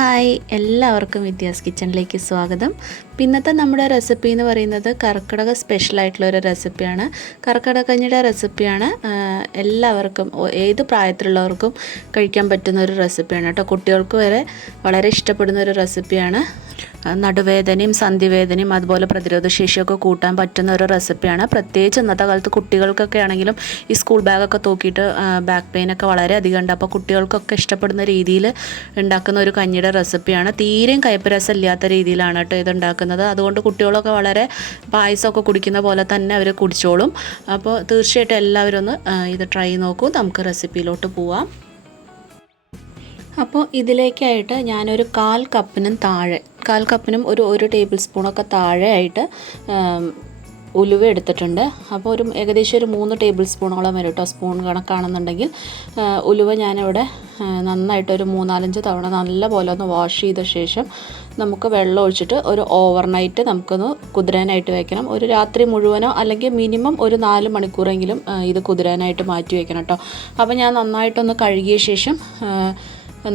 Hi, എല്ലാവർക്കും വിദ്യാസ് കിച്ചണിലേക്ക് സ്വാഗതം. പിന്നത്തെ നമ്മുടെ റെസിപ്പി എന്ന് പറയുന്നത് കർക്കിടക സ്പെഷ്യലായിട്ടുള്ളൊരു റെസിപ്പിയാണ്. കർക്കിടക കഞ്ഞിയുടെ റെസിപ്പിയാണ്. എല്ലാവർക്കും ഏത് പ്രായത്തിലുള്ളവർക്കും കഴിക്കാൻ പറ്റുന്ന ഒരു റെസിപ്പിയാണ് കേട്ടോ. കുട്ടികൾക്ക് വരെ വളരെ ഇഷ്ടപ്പെടുന്ന ഒരു റെസിപ്പിയാണ്. നടുവേദനയും സന്ധിവേദനയും അതുപോലെ പ്രതിരോധശേഷിയൊക്കെ കൂട്ടാൻ പറ്റുന്ന ഒരു റെസിപ്പിയാണ്. പ്രത്യേകിച്ച് ഇന്നത്തെ കാലത്ത് കുട്ടികൾക്കൊക്കെ ആണെങ്കിലും ഈ സ്കൂൾ ബാഗൊക്കെ തൂക്കിയിട്ട് ബാക്ക് പെയിനൊക്കെ വളരെ അധികം ഉണ്ട്. അപ്പോൾ കുട്ടികൾക്കൊക്കെ ഇഷ്ടപ്പെടുന്ന രീതിയിൽ ഉണ്ടാക്കുന്ന ഒരു കഞ്ഞിയുടെ റെസിപ്പിയാണ്. തീരെയും കയ്പ്പ് രസം ഇല്ലാത്ത രീതിയിലാണ് കേട്ടോ ഇത് ഉണ്ടാക്കുന്നത്. അതുകൊണ്ട് കുട്ടികളൊക്കെ വളരെ പായസമൊക്കെ കുടിക്കുന്ന പോലെ തന്നെ അവർ കുടിച്ചോളും. അപ്പോൾ തീർച്ചയായിട്ടും എല്ലാവരും ഒന്ന് ഇത് ട്രൈ നോക്കൂ. നമുക്ക് റെസിപ്പിയിലോട്ട് പോവാം. അപ്പോൾ ഇതിലേക്കായിട്ട് ഞാനൊരു 1/4 കപ്പിനും ഒരു ടേബിൾ സ്പൂണൊക്കെ താഴെയായിട്ട് ഉലുവ എടുത്തിട്ടുണ്ട്. അപ്പോൾ ഏകദേശം ഒരു 3 ടേബിൾ സ്പൂണോളം വരും കേട്ടോ. സ്പൂൺ കണക്കാണെന്നുണ്ടെങ്കിൽ ഉലുവ ഞാനിവിടെ നന്നായിട്ട് ഒരു 3-4 തവണ നല്ല പോലെ ഒന്ന് വാഷ് ചെയ്ത ശേഷം നമുക്ക് വെള്ളം ഒഴിച്ചിട്ട് ഒരു ഓവർനൈറ്റ് നമുക്കൊന്ന് കുതിരാനായിട്ട് വെക്കണം. ഒരു രാത്രി മുഴുവനോ അല്ലെങ്കിൽ മിനിമം ഒരു 4 മണിക്കൂറെങ്കിലും ഇത് കുതിരാനായിട്ട് മാറ്റി വെക്കണം കേട്ടോ. അപ്പോൾ ഞാൻ നന്നായിട്ടൊന്ന് കഴുകിയ ശേഷം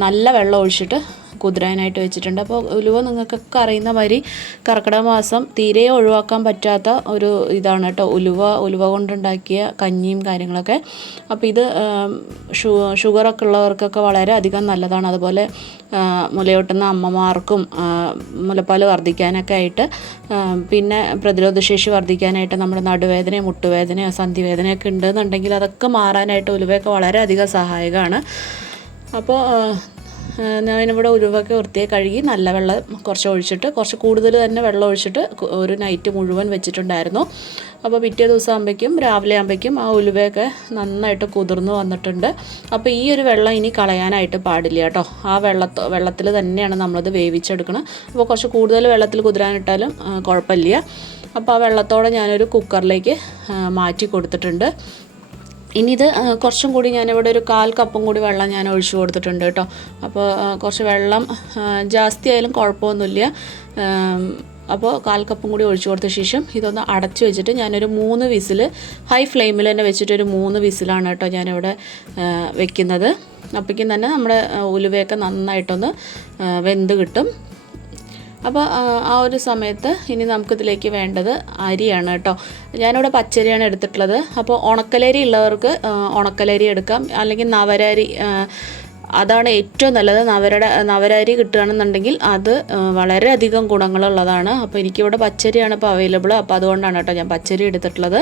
നല്ല വെള്ളം ഒഴിച്ചിട്ട് കുതിരാനായിട്ട് വെച്ചിട്ടുണ്ട്. അപ്പോൾ ഉലുവ നിങ്ങൾക്കൊക്കെ അറിയുന്ന മാതിരി കർക്കിടക മാസം തീരെ ഒഴിവാക്കാൻ പറ്റാത്ത ഒരു ഇതാണ് കേട്ടോ ഉലുവ കൊണ്ടുണ്ടാക്കിയ കഞ്ഞിയും കാര്യങ്ങളൊക്കെ. അപ്പോൾ ഇത് ഷുഗറൊക്കെ ഉള്ളവർക്കൊക്കെ വളരെ അധികം നല്ലതാണ്. അതുപോലെ മുലയൂട്ടുന്ന അമ്മമാർക്കും മുലപ്പാൽ വർദ്ധിക്കാനൊക്കെ ആയിട്ട്, പിന്നെ പ്രതിരോധശേഷി വർദ്ധിക്കാനായിട്ട്, നമ്മുടെ നടുവേദനയോ മുട്ടുവേദനയോ സന്ധിവേദനയൊക്കെ ഉണ്ടെന്നുണ്ടെങ്കിൽ അതൊക്കെ മാറാനായിട്ട് ഉലുവയൊക്കെ വളരെയധികം സഹായകമാണ്. അപ്പോൾ ഞാനിവിടെ ഉലുവൊക്കെ വൃത്തിയായി കഴുകി നല്ല വെള്ളം കുറച്ച് ഒഴിച്ചിട്ട്, കുറച്ച് കൂടുതൽ തന്നെ വെള്ളം ഒഴിച്ചിട്ട് ഒരു നൈറ്റ് മുഴുവൻ വെച്ചിട്ടുണ്ടായിരുന്നു. അപ്പോൾ പിറ്റേ ദിവസം രാവിലെ ആകുമ്പോഴേക്കും ആ ഉലുവയൊക്കെ നന്നായിട്ട് കുതിർന്ന് വന്നിട്ടുണ്ട്. അപ്പോൾ ഈ ഒരു വെള്ളം ഇനി കളയാനായിട്ട് പാടില്ല കേട്ടോ. ആ വെള്ളത്തിൽ തന്നെയാണ് നമ്മളിത് വേവിച്ചെടുക്കണം. അപ്പോൾ കുറച്ച് കൂടുതൽ വെള്ളത്തിൽ കുതിരാനിട്ടാലും കുഴപ്പമില്ല. അപ്പോൾ ആ വെള്ളത്തോടെ ഞാനൊരു കുക്കറിലേക്ക് മാറ്റി കൊടുത്തിട്ടുണ്ട്. ഇനി ഇത് കുറച്ചും കൂടി ഞാനിവിടെ ഒരു 1/4 കപ്പും കൂടി വെള്ളം ഞാൻ ഒഴിച്ചു കൊടുത്തിട്ടുണ്ട് കേട്ടോ. അപ്പോൾ കുറച്ച് വെള്ളം ജാസ്തി ആയാലും കുഴപ്പമൊന്നുമില്ല. അപ്പോൾ 1/4 കപ്പും കൂടി ഒഴിച്ചു കൊടുത്ത ശേഷം ഇതൊന്ന് അടച്ചു വെച്ചിട്ട് ഞാനൊരു 3 വിസിൽ ഹൈ ഫ്ലെയിമിൽ തന്നെ വെച്ചിട്ടൊരു 3 വിസിലാണ് കേട്ടോ ഞാനിവിടെ വെക്കുന്നത്. അപ്പോഴേക്കും തന്നെ നമ്മുടെ ഉലുവയൊക്കെ നന്നായിട്ടൊന്ന് വെന്ത് കിട്ടും. അപ്പോൾ ആ ഒരു സമയത്ത് ഇനി നമുക്കിതിലേക്ക് വേണ്ടത് അരിയാണ് കേട്ടോ. ഞാനിവിടെ പച്ചരിയാണ് എടുത്തിട്ടുള്ളത്. അപ്പോൾ ഉണക്കലരി ഉള്ളവർക്ക് ഉണക്കലരി എടുക്കാം, അല്ലെങ്കിൽ നവരരി, അതാണ് ഏറ്റവും നല്ലത്. നവരരി കിട്ടുകയാണെന്നുണ്ടെങ്കിൽ അത് വളരെയധികം ഗുണങ്ങളുള്ളതാണ്. അപ്പോൾ എനിക്കിവിടെ പച്ചരിയാണ് ഇപ്പോൾ അവൈലബിൾ. അപ്പോൾ അതുകൊണ്ടാണ് കേട്ടോ ഞാൻ പച്ചരി എടുത്തിട്ടുള്ളത്.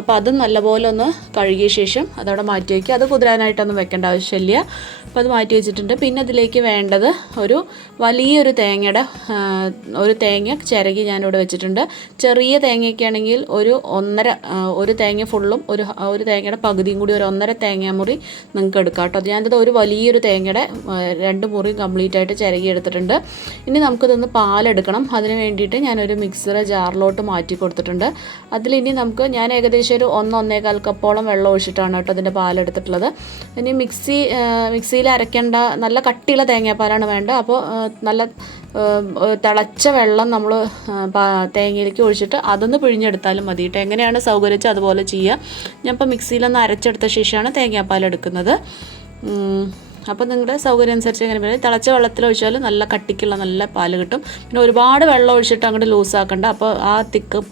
അപ്പോൾ അത് നല്ലപോലെ ഒന്ന് കഴുകിയ ശേഷം അതവിടെ മാറ്റി വയ്ക്കുക. അത് കുതിരാനായിട്ടൊന്നും വെക്കേണ്ട ആവശ്യമില്ല. അപ്പോൾ അത് മാറ്റി വെച്ചിട്ടുണ്ട്. പിന്നെ അതിലേക്ക് വേണ്ടത് ഒരു വലിയൊരു ഒരു തേങ്ങ ചിരകി ഞാനിവിടെ വെച്ചിട്ടുണ്ട്. ചെറിയ തേങ്ങയൊക്കെ ആണെങ്കിൽ ഒരു തേങ്ങ ഫുള്ളും ഒരു തേങ്ങയുടെ പകുതിയും കൂടി ഒരു 1.5 തേങ്ങാമുറി നിങ്ങൾക്ക് എടുക്കാം കേട്ടോ. ഞാനിത് ഒരു വലിയൊരു തേങ്ങയുടെ 2 മുറി കംപ്ലീറ്റ് ആയിട്ട് ചിരകി എടുത്തിട്ടുണ്ട്. ഇനി നമുക്കിതൊന്ന് പാലെടുക്കണം. അതിന് വേണ്ടിയിട്ട് ഞാനൊരു മിക്സിയുടെ ജാറിലോട്ട് മാറ്റി കൊടുത്തിട്ടുണ്ട്. അതിലിനി ഞാൻ ഏകദേശം ഒരു 1-1.25 കപ്പോളം വെള്ളം ഒഴിച്ചിട്ടാണ് കേട്ടോ അതിൻ്റെ പാലെടുത്തിട്ടുള്ളത്. ഇനി മിക്സിയിൽ അരയ്ക്കേണ്ട നല്ല കട്ടിയുള്ള തേങ്ങാപ്പാലാണ് വേണ്ടത്. അപ്പോൾ നല്ല തിളച്ച വെള്ളം നമ്മൾ തേങ്ങയിലേക്ക് ഒഴിച്ചിട്ട് അതൊന്ന് പിഴിഞ്ഞെടുത്താലും മതി കേട്ടോ. എങ്ങനെയാണ് സൗകര്യച്ച് അതുപോലെ ചെയ്യുക. ഞാൻ ഇപ്പോൾ മിക്സിയിലൊന്ന് അരച്ചെടുത്ത ശേഷമാണ് തേങ്ങാപ്പാൽ എടുക്കുന്നത്. അപ്പോൾ നിങ്ങളുടെ സൗകര്യം അനുസരിച്ച് എങ്ങനെ പറയും. തിളച്ച വെള്ളത്തിൽ ഒഴിച്ചാൽ നല്ല കട്ടിക്കുള്ള നല്ല പാല് കിട്ടും. പിന്നെ ഒരുപാട് വെള്ളം ഒഴിച്ചിട്ട് അങ്ങോട്ട് ലൂസാക്കണ്ട. അപ്പോൾ ആ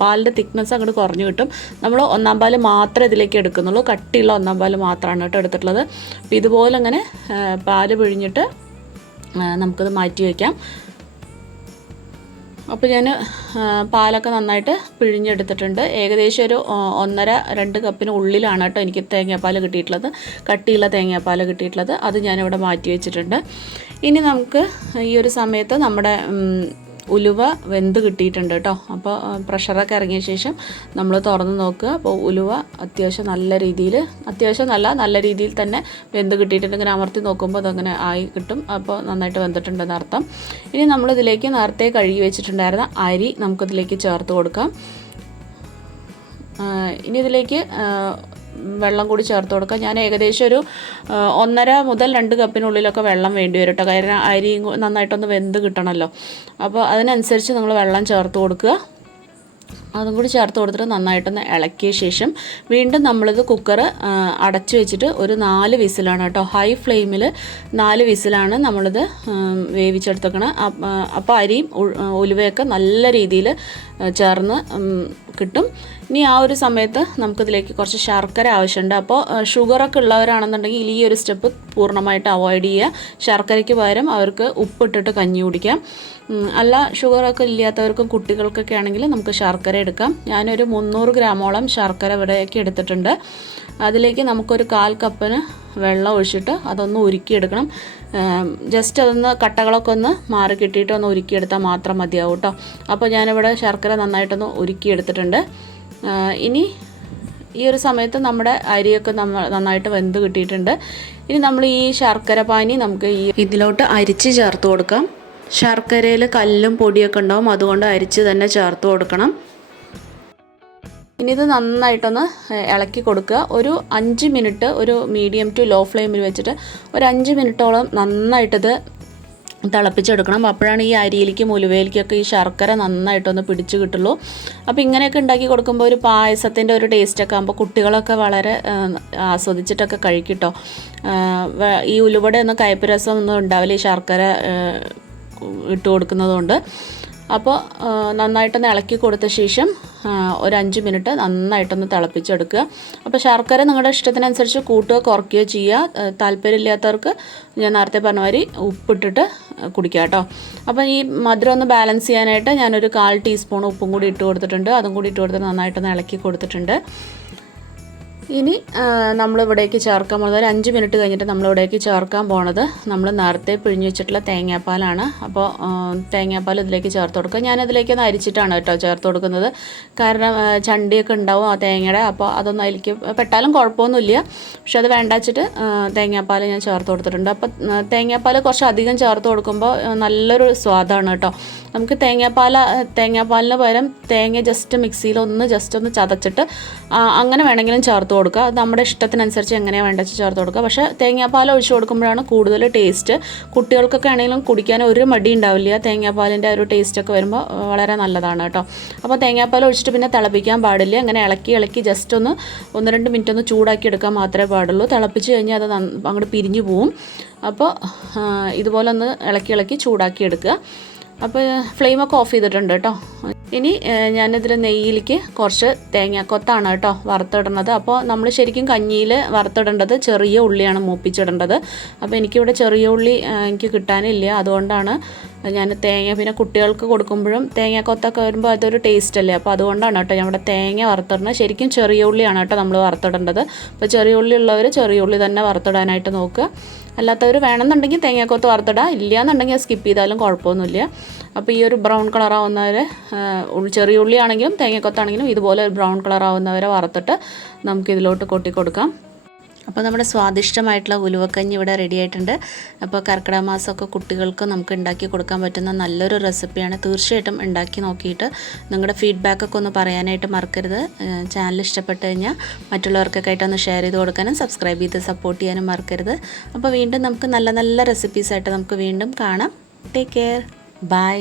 പാലിൻ്റെ തിക്നെസ് അങ്ങോട്ട് കുറഞ്ഞു കിട്ടും. നമ്മൾ 1/4 പാല് മാത്രമേ ഇതിലേക്ക് എടുക്കുന്നുള്ളൂ. കട്ടിയുള്ള 1/4 പാല് മാത്രമാണ് കേട്ടോ എടുത്തിട്ടുള്ളത്. അപ്പോൾ ഇതുപോലെ അങ്ങനെ പാല് പിഴിഞ്ഞിട്ട് നമുക്കത് മാറ്റി വയ്ക്കാം. അപ്പോൾ ഞാൻ പാലൊക്കെ നന്നായിട്ട് പിഴിഞ്ഞെടുത്തിട്ടുണ്ട്. ഏകദേശം ഒരു 1.5-2 കപ്പിന് ഉള്ളിലാണ് കേട്ടോ എനിക്ക് തേങ്ങാപ്പാൽ കിട്ടിയിട്ടുള്ളത്, കട്ടിയുള്ള തേങ്ങാപ്പാൽ കിട്ടിയിട്ടുള്ളത്. അത് ഞാനിവിടെ മാറ്റി വെച്ചിട്ടുണ്ട്. ഇനി നമുക്ക് ഈ ഒരു സമയത്ത് നമ്മുടെ ഉലുവ വെന്ത് കിട്ടിയിട്ടുണ്ട് കേട്ടോ. അപ്പോൾ പ്രഷറൊക്കെ ഇറങ്ങിയ ശേഷം നമ്മൾ തുറന്ന് നോക്കുക. അപ്പോൾ ഉലുവ നല്ല രീതിയിൽ തന്നെ വെന്ത് കിട്ടിയിട്ടുണ്ടെങ്കിൽ അമർത്തി നോക്കുമ്പോൾ അതങ്ങനെ ആയി കിട്ടും. അപ്പോൾ നന്നായിട്ട് വെന്തിട്ടുണ്ടെന്ന് അർത്ഥം. ഇനി നമ്മളിതിലേക്ക് നേരത്തെ കഴുകി വെച്ചിട്ടുണ്ടായിരുന്ന അരി നമുക്കിതിലേക്ക് ചേർത്ത് കൊടുക്കാം. ഇനി ഇതിലേക്ക് വെള്ളം കൂടി ചേർത്ത് കൊടുക്കുക. ഞാൻ ഏകദേശം ഒരു 1.5 മുതൽ 2 കപ്പിനുള്ളിലൊക്കെ വെള്ളം വേണ്ടി വരും കേട്ടോ. കാരണം അരി നന്നായിട്ടൊന്ന് വെന്ത് കിട്ടണമല്ലോ. അപ്പോൾ അതിനനുസരിച്ച് നിങ്ങൾ വെള്ളം ചേർത്ത് കൊടുക്കുക. അതും കൂടി ചേർത്ത് കൊടുത്തിട്ട് നന്നായിട്ടൊന്ന് ഇളക്കിയ ശേഷം വീണ്ടും നമ്മളിത് കുക്കർ അടച്ചു വെച്ചിട്ട് ഒരു 4 വിസിലാണ് കേട്ടോ. ഹൈ ഫ്ലെയിമിൽ 4 വിസിലാണ് നമ്മളിത് വേവിച്ചെടുത്തേക്കണം. അപ്പോൾ അരിയും ഉലുവയൊക്കെ നല്ല രീതിയിൽ ചേർന്ന് കിട്ടും. ഇനി ആ ഒരു സമയത്ത് നമുക്കിതിലേക്ക് കുറച്ച് ശർക്കര ആവശ്യമുണ്ട്. അപ്പോൾ ഷുഗറൊക്കെ ഉള്ളവരാണെന്നുണ്ടെങ്കിൽ ഈ ഒരു സ്റ്റെപ്പ് പൂർണ്ണമായിട്ട് അവോയ്ഡ് ചെയ്യുക. ശർക്കരയ്ക്ക് പകരം അവർക്ക് ഉപ്പിട്ടിട്ട് കഞ്ഞി കുടിക്കാം. അല്ല ഷുഗറൊക്കെ ഇല്ലാത്തവർക്കും കുട്ടികൾക്കൊക്കെ ആണെങ്കിൽ നമുക്ക് ശർക്കര എടുക്കാം. ഞാനൊരു 300 ഗ്രാമോളം ശർക്കര ഇവിടേക്ക് എടുത്തിട്ടുണ്ട്. അതിലേക്ക് നമുക്കൊരു 1/4 കപ്പിന് വെള്ളം ഒഴിച്ചിട്ട് അതൊന്ന് ഉരുക്കിയെടുക്കണം. ജസ്റ്റ് അതൊന്ന് കട്ടകളൊക്കെ ഒന്ന് മാറി കിട്ടിയിട്ട് ഒന്ന് ഉരുക്കിയെടുത്താൽ മാത്രം മതിയാവും കേട്ടോ. അപ്പോൾ ഞാനിവിടെ ശർക്കര നന്നായിട്ടൊന്ന് ഉരുക്കിയെടുത്തിട്ടുണ്ട്. ഇനി ഈ ഒരു സമയത്ത് നമ്മുടെ അരിയൊക്കെ നന്നായിട്ട് വെന്ത് കിട്ടിയിട്ടുണ്ട്. ഇനി നമ്മൾ ഈ ശർക്കര പാനി നമുക്ക് ഇതിലോട്ട് അരിച്ച് ചേർത്ത് കൊടുക്കാം. ശർക്കരയിൽ കല്ലും പൊടിയൊക്കെ ഉണ്ടാവും, അതുകൊണ്ട് അരിച്ച് തന്നെ ചേർത്ത് കൊടുക്കണം. ഇനി ഇത് നന്നായിട്ടൊന്ന് ഇളക്കി കൊടുക്കുക. ഒരു 5 മിനിറ്റ് ഒരു മീഡിയം ടു ലോ ഫ്ലെയിമിൽ വെച്ചിട്ട് ഒരു 5 മിനിറ്റോളം നന്നായിട്ടിത് തിളപ്പിച്ചെടുക്കണം. അപ്പോഴാണ് ഈ അരിയിലേക്കും ഉലുവയിലേക്കൊക്കെ ഈ ശർക്കര നന്നായിട്ടൊന്ന് പിടിച്ച് കിട്ടുള്ളൂ. അപ്പോൾ ഇങ്ങനെയൊക്കെ ഉണ്ടാക്കി കൊടുക്കുമ്പോൾ ഒരു പായസത്തിൻ്റെ ഒരു ടേസ്റ്റൊക്കെ ആകുമ്പോൾ കുട്ടികളൊക്കെ വളരെ ആസ്വദിച്ചിട്ടൊക്കെ കഴിക്കും കേട്ടോ. ഈ ഉലുവയുടെ ഒന്നും കയ്പ്പ് രസം ഒന്നും ഉണ്ടാവില്ല ഈ ശർക്കര ഇട്ട് കൊടുക്കുന്നതുകൊണ്ട്. അപ്പോൾ നന്നായിട്ടൊന്ന് ഇളക്കി കൊടുത്ത ശേഷം ഒരു 5 മിനിറ്റ് നന്നായിട്ടൊന്ന് തിളപ്പിച്ചെടുക്കുക. അപ്പോൾ ശർക്കര നിങ്ങളുടെ ഇഷ്ടത്തിനനുസരിച്ച് കൂട്ടുകയോ കുറയ്ക്കുകയോ ചെയ്യുക. താല്പര്യമില്ലാത്തവർക്ക് ഞാൻ നേരത്തെ പറഞ്ഞ മാതിരി ഉപ്പിട്ടിട്ട് കുടിക്കുക കേട്ടോ. അപ്പോൾ ഈ മധുരം ഒന്ന് ബാലൻസ് ചെയ്യാനായിട്ട് ഞാനൊരു 1/4 ടീസ്പൂൺ ഉപ്പും കൂടി ഇട്ട് കൊടുത്തിട്ടുണ്ട്. അതും കൂടി ഇട്ട് കൊടുത്തിട്ട് നന്നായിട്ടൊന്ന് ഇളക്കി കൊടുത്തിട്ടുണ്ട്. ഇനി നമ്മളിവിടേക്ക് ചേർക്കാൻ പോകുന്നത് ഒരു 5 മിനിറ്റ് കഴിഞ്ഞിട്ട് നമ്മളിവിടേക്ക് ചേർക്കാൻ പോണത് നമ്മൾ നേരത്തെ പിഴിഞ്ഞ് വെച്ചിട്ടുള്ള തേങ്ങാപ്പാലാണ്. അപ്പോൾ തേങ്ങാപ്പാൽ ഇതിലേക്ക് ചേർത്ത് കൊടുക്കുക. ഞാനതിലേക്കൊന്ന് അരിച്ചിട്ടാണ് കേട്ടോ ചേർത്ത് കൊടുക്കുന്നത്. കാരണം ചണ്ടിയൊക്കെ ഉണ്ടാവും ആ തേങ്ങയുടെ, അപ്പോൾ അതൊന്നും അതിലേക്ക് പെട്ടാലും കുഴപ്പമൊന്നുമില്ല. പക്ഷെ അത് വേണ്ട വെച്ചിട്ട് തേങ്ങാപ്പാൽ ഞാൻ ചേർത്ത് കൊടുത്തിട്ടുണ്ട്. അപ്പോൾ തേങ്ങാപ്പാൽ കുറച്ച് അധികം ചേർത്ത് കൊടുക്കുമ്പോൾ നല്ലൊരു സ്വാദാണ് കേട്ടോ. നമുക്ക് തേങ്ങാപ്പാലിന് പകരം തേങ്ങ ജസ്റ്റ് മിക്സിയിൽ ഒന്ന് ചതച്ചിട്ട് അങ്ങനെ വേണമെങ്കിലും ചേർത്ത് കൊടുക്കുക. അത് നമ്മുടെ ഇഷ്ടത്തിനനുസരിച്ച് എങ്ങനെയാണ് വേണ്ടത് ചേർത്ത് കൊടുക്കുക. പക്ഷേ തേങ്ങാപ്പാൽ ഒഴിച്ച് കൊടുക്കുമ്പോഴാണ് കൂടുതൽ ടേസ്റ്റ്. കുട്ടികൾക്കൊക്കെ ആണെങ്കിലും കുടിക്കാൻ ഒരു മടി ഉണ്ടാവില്ല. തേങ്ങാപ്പാലിൻ്റെ ഒരു ടേസ്റ്റൊക്കെ വരുമ്പോൾ വളരെ നല്ലതാണ് കേട്ടോ. അപ്പോൾ തേങ്ങാപ്പാൽ ഒഴിച്ചിട്ട് പിന്നെ തിളപ്പിക്കാൻ പാടില്ല. അങ്ങനെ ഇളക്കി ജസ്റ്റ് ഒന്ന് 1-2 മിനിറ്റ് ഒന്ന് ചൂടാക്കി എടുക്കാൻ മാത്രമേ പാടുള്ളൂ. തിളപ്പിച്ച് കഴിഞ്ഞാൽ അത് അങ്ങോട്ട് പിരിഞ്ഞു പോവും. അപ്പോൾ ഇതുപോലെ ഒന്ന് ഇളക്കി ചൂടാക്കി എടുക്കുക. അപ്പോൾ ഫ്ലെയിമൊക്കെ ഓഫ് ചെയ്തിട്ടുണ്ട് കേട്ടോ. ഇനി ഞാനിതിൽ നെയ്യിലേക്ക് കുറച്ച് തേങ്ങാക്കൊത്താണ് കേട്ടോ വറുത്തിടുന്നത്. അപ്പോൾ നമ്മൾ ശരിക്കും കഞ്ഞിയിൽ വറുത്തിടേണ്ടത് ചെറിയ ഉള്ളിയാണ് മൂപ്പിച്ചിടേണ്ടത്. അപ്പോൾ എനിക്കിവിടെ ചെറിയ ഉള്ളി എനിക്ക് കിട്ടാനില്ല, അതുകൊണ്ടാണ് ഞാൻ പിന്നെ കുട്ടികൾക്ക് കൊടുക്കുമ്പോഴും തേങ്ങാക്കൊത്തൊക്കെ വരുമ്പോൾ അതൊരു ടേസ്റ്റ് അല്ലേ. അപ്പോൾ അതുകൊണ്ടാണ് കേട്ടോ ഞാൻ ഇവിടെ തേങ്ങ വറുത്തിടുന്നത്. ശരിക്കും ചെറിയ ഉള്ളിയാണ് കേട്ടോ നമ്മൾ വറുത്തിടേണ്ടത്. അപ്പോൾ ചെറിയ ഉള്ളി ഉള്ളവർ ചെറിയ ഉള്ളി തന്നെ വറുത്തിടാനായിട്ട് നോക്കുക. അല്ലാത്തവർ വേണമെന്നുണ്ടെങ്കിൽ തേങ്ങാക്കൊത്ത് വറുത്തിടുക, ഇല്ല എന്നുണ്ടെങ്കിൽ സ്കിപ്പ് ചെയ്താലും കുഴപ്പമൊന്നുമില്ല. അപ്പോൾ ഈ ഒരു ബ്രൗൺ കളറാവുന്നവരെ ചെറിയ ഉള്ളിയാണെങ്കിലും തേങ്ങാക്കൊത്താണെങ്കിലും ഇതുപോലെ ഒരു ബ്രൗൺ കളറാവുന്നവരെ വറുത്തിട്ട് നമുക്കിതിലോട്ട് കൊട്ടി കൊടുക്കാം. അപ്പോൾ നമ്മുടെ സ്വാദിഷ്ടമായിട്ടുള്ള ഉലുവക്കഞ്ഞി ഇവിടെ റെഡി ആയിട്ടുണ്ട്. അപ്പോൾ കർക്കിടക മാസമൊക്കെ കുട്ടികൾക്ക് നമുക്ക് ഉണ്ടാക്കി കൊടുക്കാൻ പറ്റുന്ന നല്ലൊരു റെസിപ്പിയാണ്. തീർച്ചയായിട്ടും ഉണ്ടാക്കി നോക്കിയിട്ട് നിങ്ങളുടെ ഫീഡ്ബാക്കൊക്കെ ഒന്ന് പറയാനായിട്ട് മറക്കരുത്. ചാനൽ ഇഷ്ടപ്പെട്ട് കഴിഞ്ഞാൽ മറ്റുള്ളവർക്കൊക്കെ ആയിട്ടൊന്ന് ഷെയർ ചെയ്ത് കൊടുക്കാനും സബ്സ്ക്രൈബ് ചെയ്ത് സപ്പോർട്ട് ചെയ്യാനും മറക്കരുത്. അപ്പോൾ വീണ്ടും നമുക്ക് നല്ല റെസിപ്പീസായിട്ട് നമുക്ക് വീണ്ടും കാണാം. Take care. ബൈ.